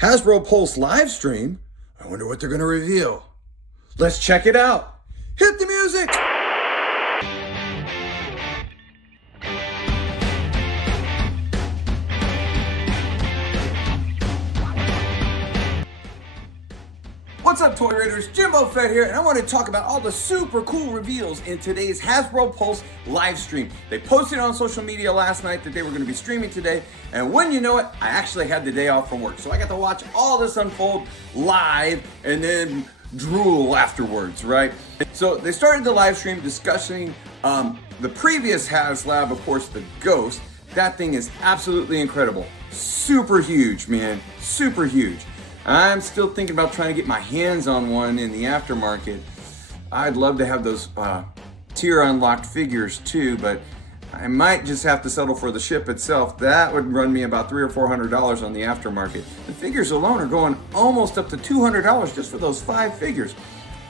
Hasbro Pulse live stream? I wonder what they're going to reveal. Let's check it out. Hit the music! What's up, Toy Raiders? Jimbo Fett here, and I want to talk about all the super cool reveals in today's Hasbro Pulse live stream. They posted on social media last night that they were going to be streaming today, and when you know it, I actually had the day off from work, so I got to watch all this unfold live and then drool afterwards, right? So they started the live stream discussing the previous HasLab, of course, the Ghost. That thing is absolutely incredible. Super huge, man. Super huge. I'm still thinking about trying to get my hands on one in the aftermarket. I'd love to have those tier unlocked figures too, but I might just have to settle for the ship itself. That would run me about $300 or $400 on the aftermarket. The figures alone are going almost up to $200 just for those 5 figures.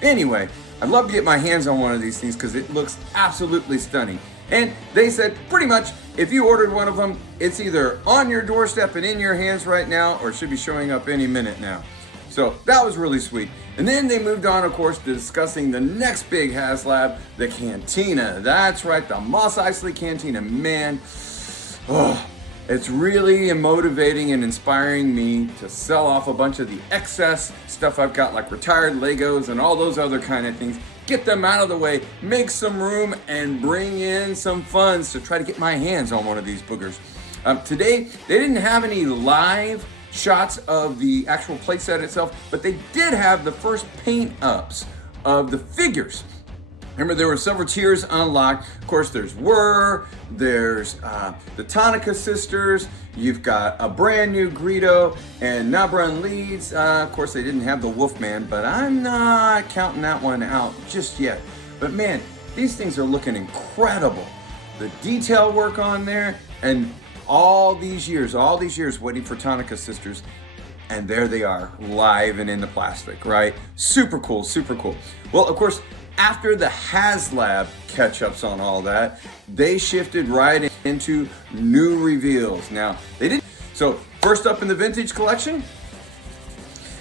Anyway, I'd love to get my hands on one of these things because it looks absolutely stunning. And they said pretty much if you ordered one of them, it's either on your doorstep and in your hands right now, or it should be showing up any minute now. So that was really sweet. And then they moved on, of course, to discussing the next big HasLab, the Cantina. That's right, the Mos Eisley Cantina. Man, it's really motivating and inspiring me to sell off a bunch of the excess stuff I've got, like retired Legos and all those other kind of things. Get them out of the way, make some room, and bring in some funds to try to get my hands on one of these boogers. Today, they didn't have any live shots of the actual playset itself, but they did have the first paint ups of the figures. Remember, there were several tiers unlocked. Of course, there's there's the Tonica sisters, you've got a brand new Greedo, and Nabra and Leeds. Of course, they didn't have the Wolfman, but I'm not counting that one out just yet. But man, these things are looking incredible. The detail work on there, and all these years waiting for Tonica sisters, and there they are, live and in the plastic, right? Super cool, super cool. Well, of course, after the HasLab catch-ups on all that, they shifted right into new reveals. Now, they didn't. So, first up in the vintage collection,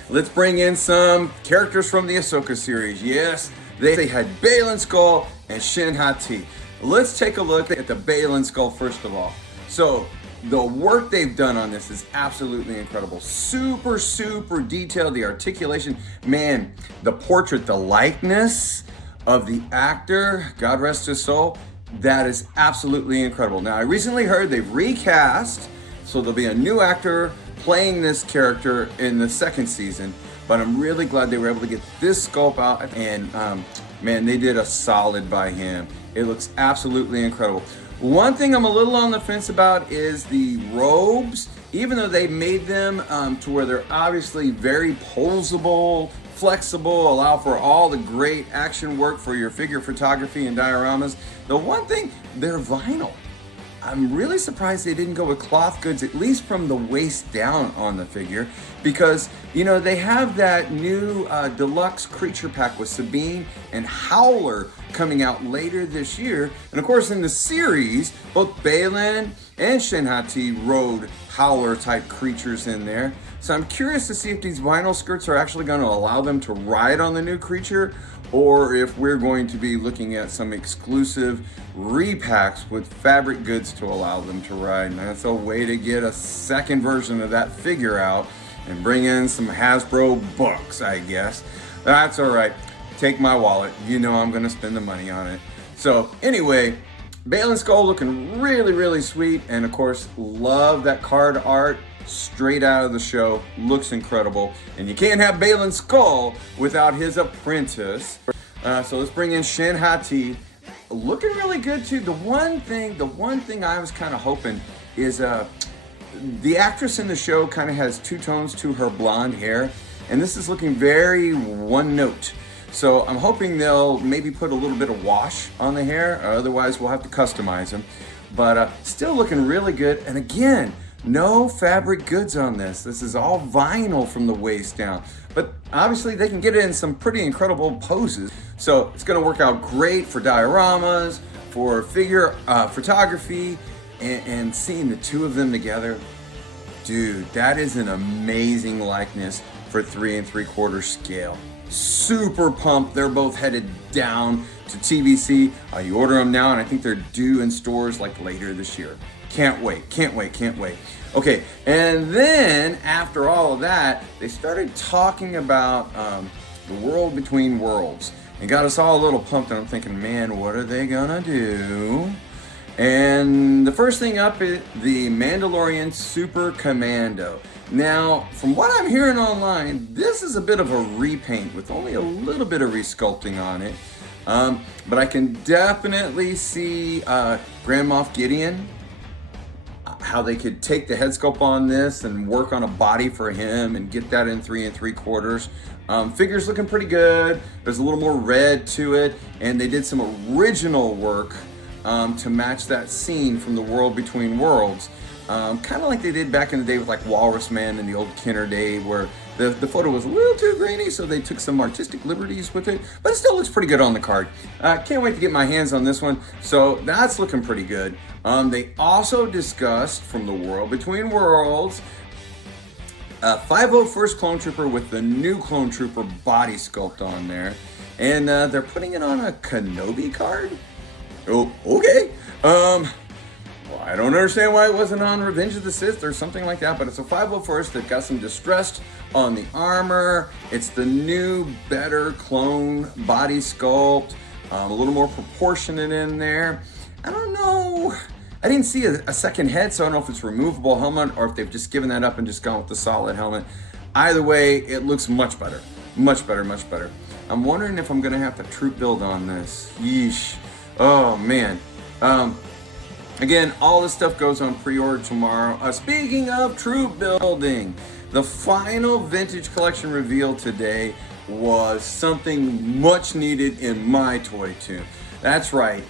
let's bring in some characters from the Ahsoka series. Yes, they had Baylan Skoll and Shin Hati. Let's take a look at the Baylan Skoll first of all. So, the work they've done on this is absolutely incredible. Super, super detailed. The articulation, man, the portrait, the likeness of the actor, God rest his soul, that is absolutely incredible. Now, I recently heard they've recast, so there'll be a new actor playing this character in the second season, but I'm really glad they were able to get this sculpt out, and man, they did a solid by him. It looks absolutely incredible. One thing I'm a little on the fence about is the robes. Even though they made them to where they're obviously very posable, flexible, allow for all the great action work for your figure photography and dioramas. The one thing, they're vinyl. I'm really surprised they didn't go with cloth goods, at least from the waist down on the figure, because, you know, they have that new deluxe creature pack with Sabine and Howler coming out later this year. And of course, in the series, both Baylan and Shin Hati rode Howler type creatures in there. So I'm curious to see if these vinyl skirts are actually going to allow them to ride on the new creature, or if we're going to be looking at some exclusive repacks with fabric goods to allow them to ride. And that's a way to get a second version of that figure out and bring in some Hasbro bucks, I guess. That's all right. Take my wallet. You know I'm going to spend the money on it. So anyway, Baylan Skoll looking really, really sweet. And of course, love that card art. Straight out of the show, looks incredible, and you can't have Baylan Skoll without his apprentice. So let's bring in Shin Hati, looking really good too. The one thing I was kind of hoping is the actress in the show kind of has 2 tones to her blonde hair, and this is looking very one note. So I'm hoping they'll maybe put a little bit of wash on the hair, otherwise we'll have to customize them. But still looking really good, and again, no fabric goods on this. This is all vinyl from the waist down. But obviously they can get it in some pretty incredible poses. So it's gonna work out great for dioramas, for figure photography, and seeing the two of them together, Dude, that is an amazing likeness for 3 3/4 scale. Super pumped. They're both headed down to TVC. You order them now, and I think they're due in stores like later this year. Can't wait, can't wait, can't wait. Okay, and then after all of that, they started talking about the world between worlds. It got us all a little pumped, and I'm thinking, man, what are they gonna do? And the first thing up is the Mandalorian Super Commando. Now, from what I'm hearing online, this is a bit of a repaint with only a little bit of resculpting on it. But I can definitely see Grand Moff Gideon, how they could take the head sculpt on this and work on a body for him and get that in 3 3/4. Figure's looking pretty good. There's a little more red to it, and they did some original work to match that scene from the World Between Worlds. Kind of like they did back in the day with like Walrus Man in the old Kenner day, where the photo was a little too grainy, so they took some artistic liberties with it, but it still looks pretty good on the card. Can't wait to get my hands on this one, so that's looking pretty good. They also discussed from the World Between Worlds 501st Clone Trooper with the new Clone Trooper body sculpt on there, and they're putting it on a Kenobi card. Oh, okay. Well, I don't understand why it wasn't on Revenge of the Sith or something like that, but it's a 501st that got some distressed on the armor. It's the new, better clone body sculpt, a little more proportionate in there. I don't know. I didn't see a second head, so I don't know if it's removable helmet or if they've just given that up and just gone with the solid helmet. Either way, it looks much better. Much better, much better. I'm wondering if I'm going to have to troop build on this. Yeesh. Oh, man. Again, all this stuff goes on pre-order tomorrow. Speaking of troop building, the final Vintage Collection reveal today was something much needed in my toy tune. That's right,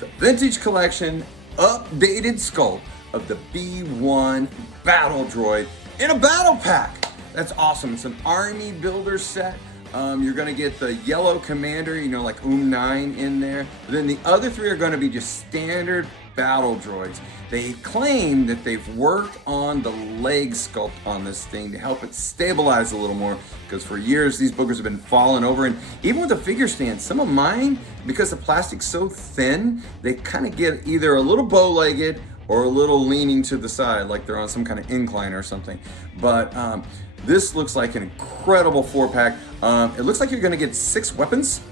the Vintage Collection updated sculpt of the B1 Battle Droid in a battle pack. That's awesome. It's an army builder set. You're going to get the yellow commander, you know, like 9 in there. But then the other 3 are going to be just standard battle droids. They claim that they've worked on the leg sculpt on this thing to help it stabilize a little more, because for years these boogers have been falling over, and even with the figure stand, some of mine, because the plastic's so thin, they kind of get either a little bow-legged or a little leaning to the side, like they're on some kind of incline or something. But this looks like an incredible 4-pack. It looks like you're going to get 6 weapons,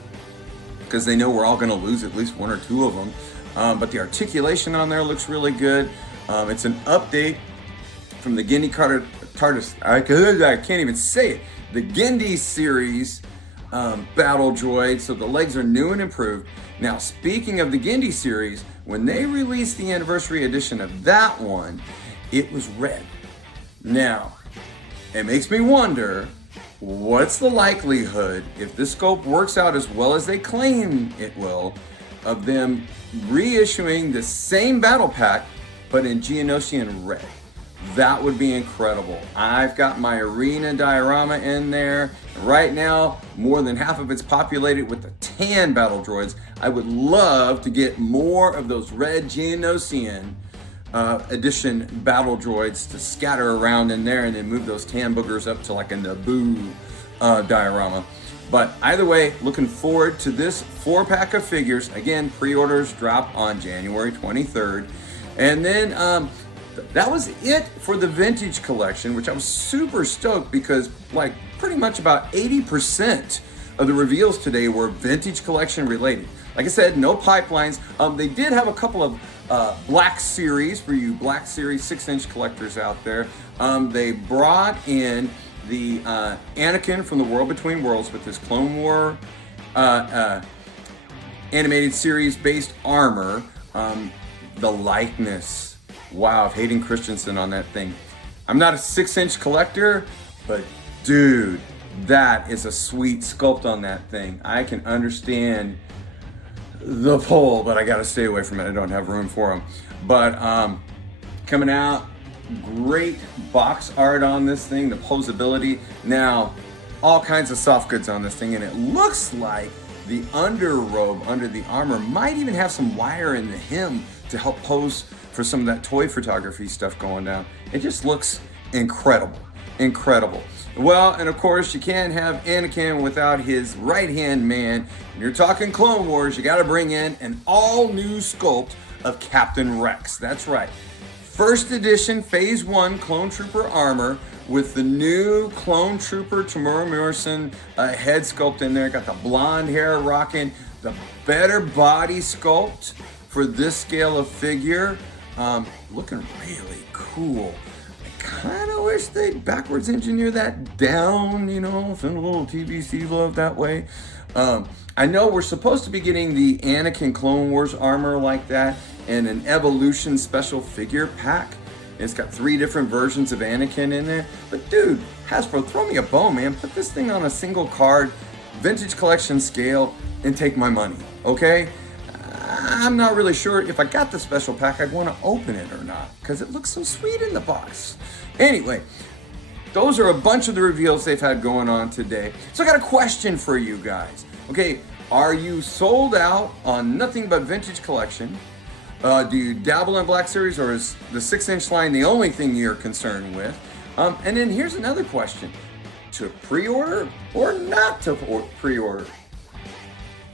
because they know we're all going to lose at least 1 or 2 of them. But the articulation on there looks really good. It's an update from the Genndy TARDIS. I can't even say it. The Genndy series battle droid. So the legs are new and improved. Now, speaking of the Genndy series, when they released the anniversary edition of that one, it was red. Now, it makes me wonder, what's the likelihood, if this sculpt works out as well as they claim it will, of them reissuing the same battle pack but in Geonosian red? That would be incredible. I've got my arena diorama in there. Right now, more than half of it's populated with the tan battle droids. I would love to get more of those red Geonosian edition battle droids to scatter around in there, and then move those tan boogers up to like a Naboo diorama. But either way, looking forward to this 4-pack of figures. Again, pre-orders drop on January 23rd. And then that was it for the Vintage Collection, which I was super stoked, because like pretty much about 80% of the reveals today were Vintage Collection related. Like I said, no pipelines. They did have a couple of Black Series, for you Black Series 6-inch collectors out there. They brought in the Anakin from the World Between Worlds with his Clone War animated series based armor. The likeness, wow, of Hayden Christensen on that thing. I'm not a 6-inch collector, but dude, that is a sweet sculpt on that thing. I can understand the pull, but I gotta stay away from it. I don't have room for them. But coming out, great box art on this thing, the posability. Now, all kinds of soft goods on this thing, and it looks like the underrobe under the armor might even have some wire in the hem to help pose for some of that toy photography stuff going down. It just looks incredible, incredible. Well, and of course, you can't have Anakin without his right-hand man. When you're talking Clone Wars, you got to bring in an all-new sculpt of Captain Rex. That's right. First edition, Phase 1 Clone Trooper armor with the new Clone Trooper Tamura Morrison head sculpt in there. Got the blonde hair rocking, the better body sculpt for this scale of figure. Looking really cool. Kind of wish they'd backwards engineer that down, you know, send a little TVC love that way. I know we're supposed to be getting the Anakin Clone Wars armor like that in an Evolution special figure pack. It's got 3 different versions of Anakin in there. But dude, Hasbro, throw me a bone, man. Put this thing on a single card, vintage collection scale, and take my money, okay? I'm not really sure if I got the special pack, I'd want to open it or not, because it looks so sweet in the box. Anyway, those are a bunch of the reveals they've had going on today. So I got a question for you guys. Okay, are you sold out on nothing but vintage collection? Do you dabble in Black Series, or is the 6-inch line the only thing you're concerned with? And then here's another question. To pre-order or not to pre-order?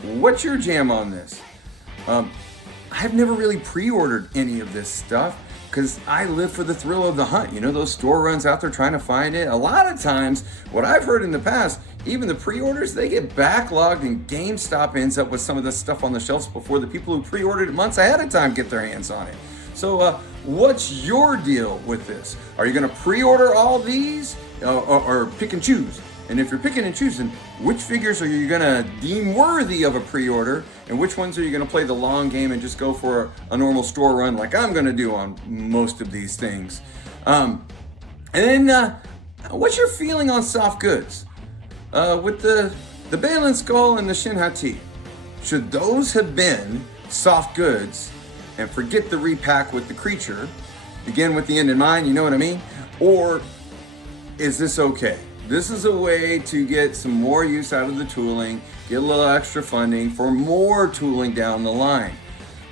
What's your jam on this? I've never really pre-ordered any of this stuff because I live for the thrill of the hunt. You know, those store runs out there trying to find it. A lot of times, what I've heard in the past, even the pre-orders, they get backlogged and GameStop ends up with some of the stuff on the shelves before the people who pre-ordered it months ahead of time get their hands on it. So what's your deal with this? Are you gonna pre-order all these or pick and choose? And if you're picking and choosing, which figures are you gonna deem worthy of a pre-order, and which ones are you gonna play the long game and just go for a normal store run like I'm gonna do on most of these things? And then, what's your feeling on soft goods? With the Balin Skull and the Shin Hati, should those have been soft goods and forget the repack with the creature, begin with the end in mind, you know what I mean? Or is this okay? This is a way to get some more use out of the tooling, get a little extra funding for more tooling down the line.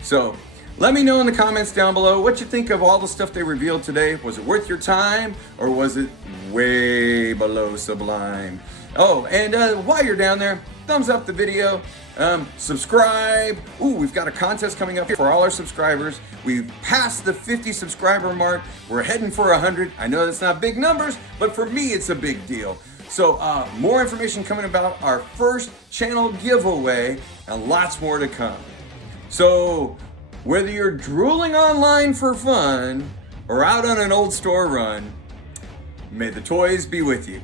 So let me know in the comments down below what you think of all the stuff they revealed today. Was it worth your time, or was it way below sublime? Oh, and while you're down there, thumbs up the video, subscribe. Ooh, we've got a contest coming up for all our subscribers. We've passed the 50 subscriber mark. We're heading for 100. I know that's not big numbers, but for me, it's a big deal. So more information coming about our first channel giveaway and lots more to come. So whether you're drooling online for fun or out on an old store run, may the toys be with you.